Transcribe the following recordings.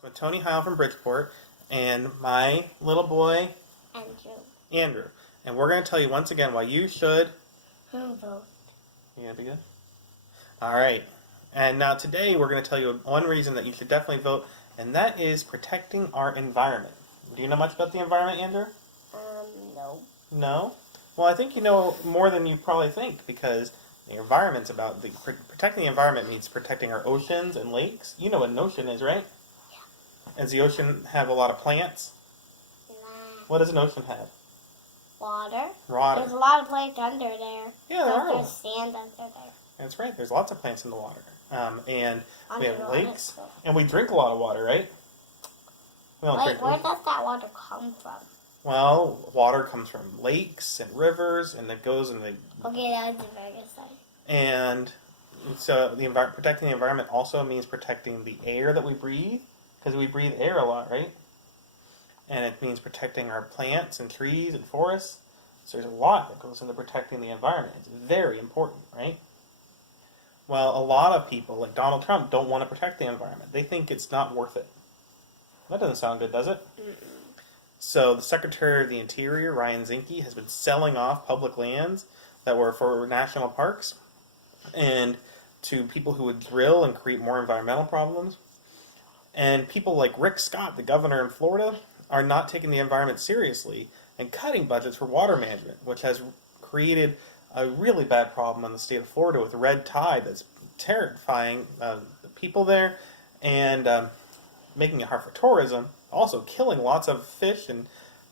Councilman Tony Heyl from Bridgeport, and my little boy, Andrew. And we're going to tell you once again why you should vote. You going to be good? Alright. And now today we're going to tell you one reason that you should definitely vote, and that is protecting our environment. Do you know much about the environment, Andrew? No. No? Well, I think you know more than you probably think, because the environment's about protecting the environment means protecting our oceans and lakes. You know what an ocean is, right? Yeah. Does the ocean have a lot of plants? Nah. What does an ocean have? Water. Water. There's a lot of plants under there. Yeah, there are. There's sand under there. That's right. There's lots of plants in the water. And we have lakes. Stuff. And we drink a lot of water, right? We don't drink. Where does that water come from? Well, water comes from lakes and rivers, and it goes in the... Okay, that's a very good sign. And so protecting the environment also means protecting the air that we breathe, because we breathe air a lot, right? And it means protecting our plants and trees and forests. So there's a lot that goes into protecting the environment. It's very important, right? Well, a lot of people, like Donald Trump, don't want to protect the environment. They think it's not worth it. That doesn't sound good, does it? Mm-mm. So the Secretary of the Interior, Ryan Zinke, has been selling off public lands that were for national parks and to people who would drill and create more environmental problems. And people like Rick Scott, the governor in Florida, are not taking the environment seriously and cutting budgets for water management, which has created a really bad problem in the state of Florida with red tide that's terrifying the people there and making it hard for tourism, also killing lots of fish and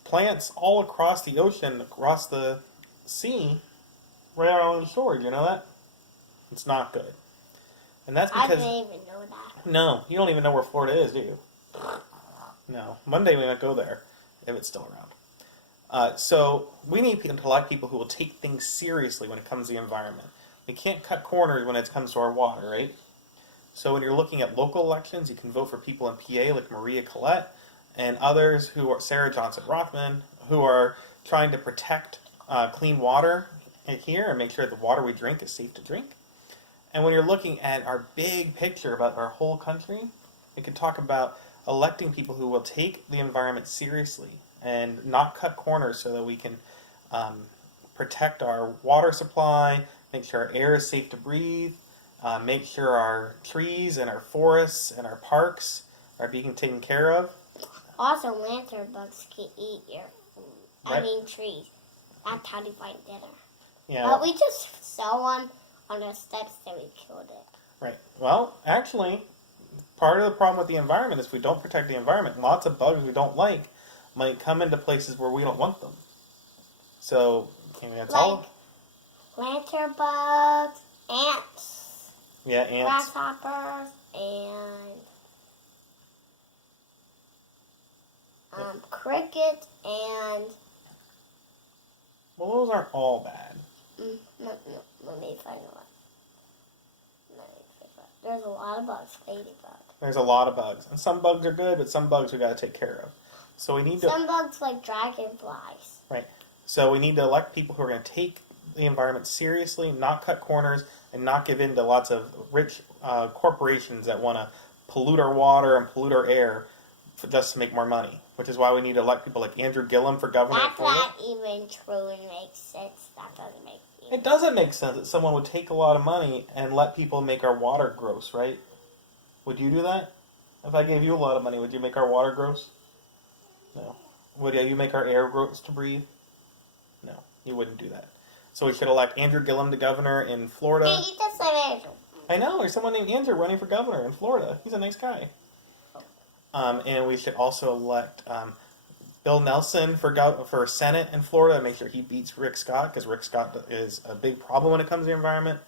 plants all across the ocean, across the sea, right out on the shore. Do you know that? It's not good. And that's because... I didn't even know that. No, you don't even know where Florida is, do you? No. Monday we might go there, if it's still around. So we need to elect people who will take things seriously when it comes to the environment. We can't cut corners when it comes to our water, right? So when you're looking at local elections, you can vote for people in PA like Maria Collette and others who are Sarah Johnson Rothman, who are trying to protect clean water here and make sure the water we drink is safe to drink. And when you're looking at our big picture about our whole country, we can talk about electing people who will take the environment seriously and not cut corners so that we can protect our water supply, make sure our air is safe to breathe, make sure our trees and our forests and our parks are being taken care of. Also, lantern bugs can eat your food. Right. I mean trees. That's how they find dinner. Yeah. But we just saw one on the steps that we killed it. Right. Well, actually, part of the problem with the environment is if we don't protect the environment, lots of bugs we don't like might come into places where we don't want them. So, I mean, that's like all. Lantern bugs, ants. Yeah, ants. Grasshoppers, and crickets, and... Well, those aren't all bad. No, let me find one. There's a lot of bugs, ladybugs. There's a lot of bugs. And some bugs are good, but some bugs we got to take care of. So we need to... Some bugs like dragonflies. Right. So we need to elect people who are going to take the environment seriously, not cut corners, and not give in to lots of rich corporations that want to pollute our water and pollute our air just to make more money. Which is why we need to elect people like Andrew Gillum for governor of Florida. That's not even true and makes sense. That doesn't make sense. It doesn't make sense that someone would take a lot of money and let people make our water gross, right? Would you do that? If I gave you a lot of money, would you make our water gross? No. Would you make our air gross to breathe? No, you wouldn't do that. So we should elect Andrew Gillum to governor in Florida. Hey, you just said Andrew. I know, there's someone named Andrew running for governor in Florida. He's a nice guy. And we should also elect Bill Nelson for Senate in Florida and make sure he beats Rick Scott, because Rick Scott is a big problem when it comes to the environment.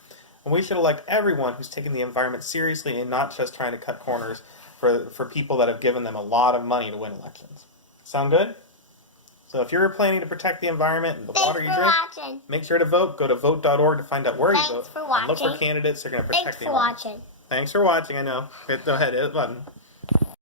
And we should elect everyone who's taking the environment seriously and not just trying to cut corners for people that have given them a lot of money to win elections. Sound good? So if you're planning to protect the environment and the water you drink, make sure to vote. Go to vote.org to find out where you vote. For watching. Look for candidates that are going to protect the environment. Thanks for watching. Thanks for watching, I know. Go ahead, hit the button.